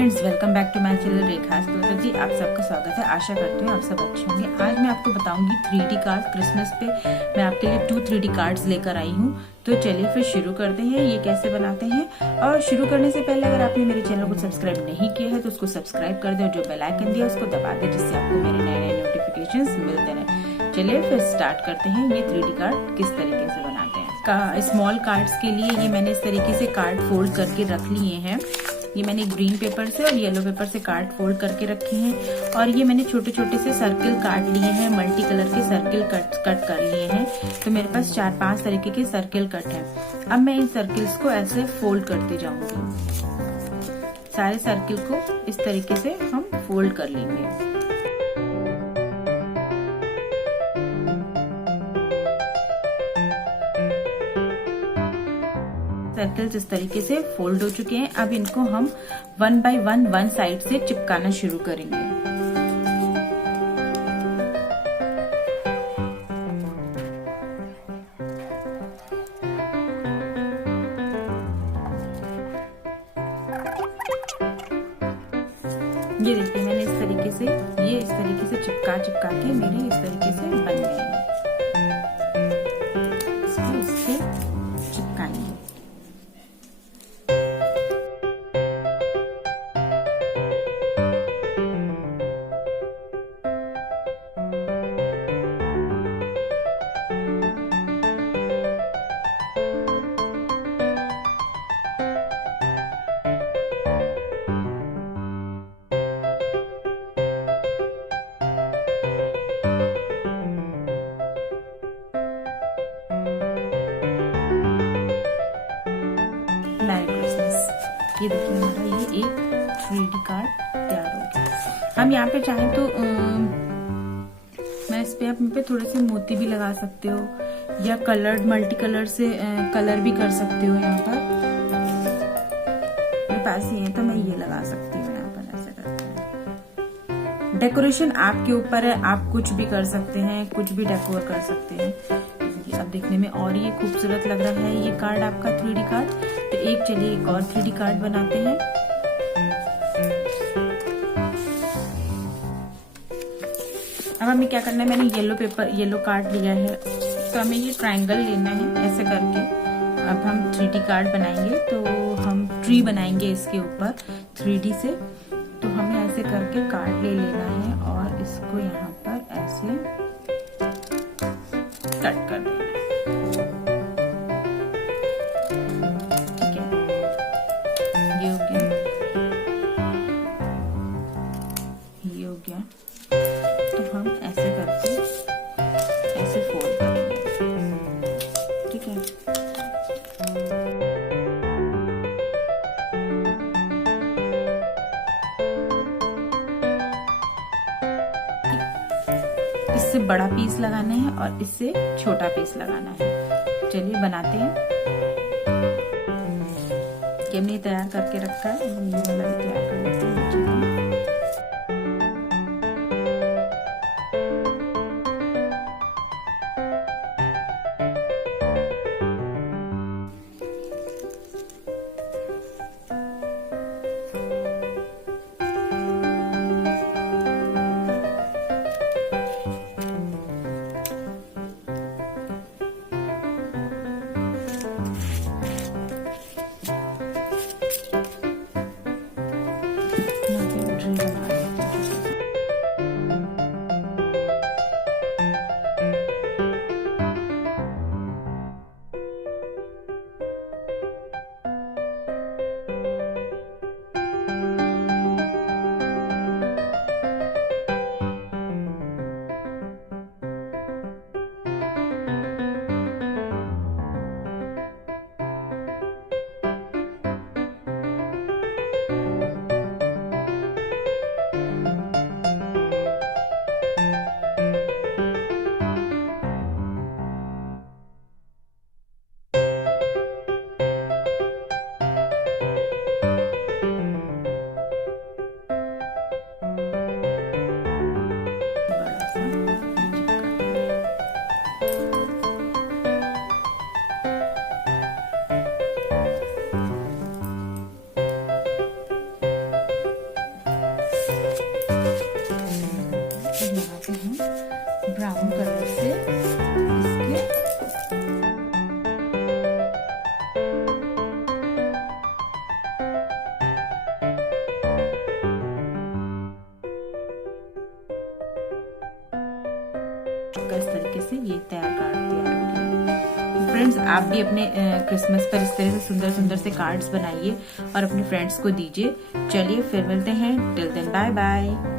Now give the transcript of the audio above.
Friends, welcome back to my channel Rekha skalakriti। आप सबका स्वागत है। आशा करती हूँ आप सब अच्छे होंगे। आज मैं आपको बताऊंगी 3D कार्ड। क्रिसमस पे मैं आपके लिए 2 3D कार्ड्स लेकर आई हूँ। तो चलिए फिर शुरू करते हैं ये कैसे बनाते हैं। और शुरू करने से पहले अगर आपने मेरे चैनल को सब्सक्राइब नहीं किया है तो उसको सब्सक्राइब कर दे और जो बेल आइकन दिया उसको दबा दे, जिससे आपको मेरे नए नए नोटिफिकेशंस मिलते रहे। चलिए फिर स्टार्ट करते हैं ये 3D कार्ड किस तरीके से बनाते हैं। स्मॉल कार्ड्स के लिए ये मैंने इस तरीके से कार्ड फोल्ड करके रख लिए हैं। ये मैंने ग्रीन पेपर से और येलो पेपर से कार्ड फोल्ड करके रखे हैं। और ये मैंने छोटे छोटे से सर्किल काट लिए हैं, मल्टी कलर के सर्किल कट कर लिए हैं। तो मेरे पास 4-5 तरीके के सर्किल कट हैं। अब मैं इन सर्किल्स को ऐसे फोल्ड करते जाऊंगी। सारे सर्किल को इस तरीके से हम फोल्ड कर लेंगे। सर्कल्स इस तरीके से फोल्ड हो चुके हैं। अब इनको हम 1 बाय 1 साइड से चिपकाना शुरू करेंगे। ये देखिए मैंने इस तरीके से चिपका के मेरे इस तरीके से बन गए हैं। इससे चिपकाएंगे। Merry Christmas. ये देखिए हमारा ये एक 3D कार्ड तैयार हो गया। हम यहाँ पे चाहें तो मैं इस पे आप पे थोड़े से मोती भी लगा सकते हो या कलर्ड मल्टी कलर से कलर भी कर सकते हो। यहाँ पर मेरे पास ये है तो मैं ये लगा सकती हूँ। यहाँ पर ऐसे करके डेकोरेशन आपके ऊपर है, आप कुछ भी कर सकते हैं, कुछ भी डेकोर कर सकते हैं। अब देखने में और ये खूबसूरत लग रहा है ये कार्ड, आपका 3D कार्ड। तो चलिए एक और 3D कार्ड बनाते हैं। अब हमें क्या करना है, मैंने येलो कार्ड लिया है तो हमें ये ट्रायंगल लेना है ऐसे करके। अब हम 3D कार्ड बनाएंगे तो हम ट्री बनाएंगे इसके ऊपर 3D से। तो हमें ऐसे करके कार्ड ले लेना है और इसको यहाँ पर ऐसे कट कर देना है। ये हो गया। तो हम ऐसे करके ऐसे फोल्ड करेंगे। ठीक है। इससे बड़ा पीस लगाना है और इससे छोटा पीस लगाना है। चलिए बनाते हैं। कि हमने तैयार करके रखा है, हम ये वाला भी तैयार कर लेते हैं। यहाँ पे हम ब्राउन कलर से इसके इस तरीके से ये तैयार हो गया। फ्रेंड्स, आप भी अपने क्रिसमस पर इस तरह से सुंदर सुंदर से कार्ड्स बनाइए और अपने फ्रेंड्स को दीजिए। चलिए फिर मिलते हैं, टिल देन बाय बाय।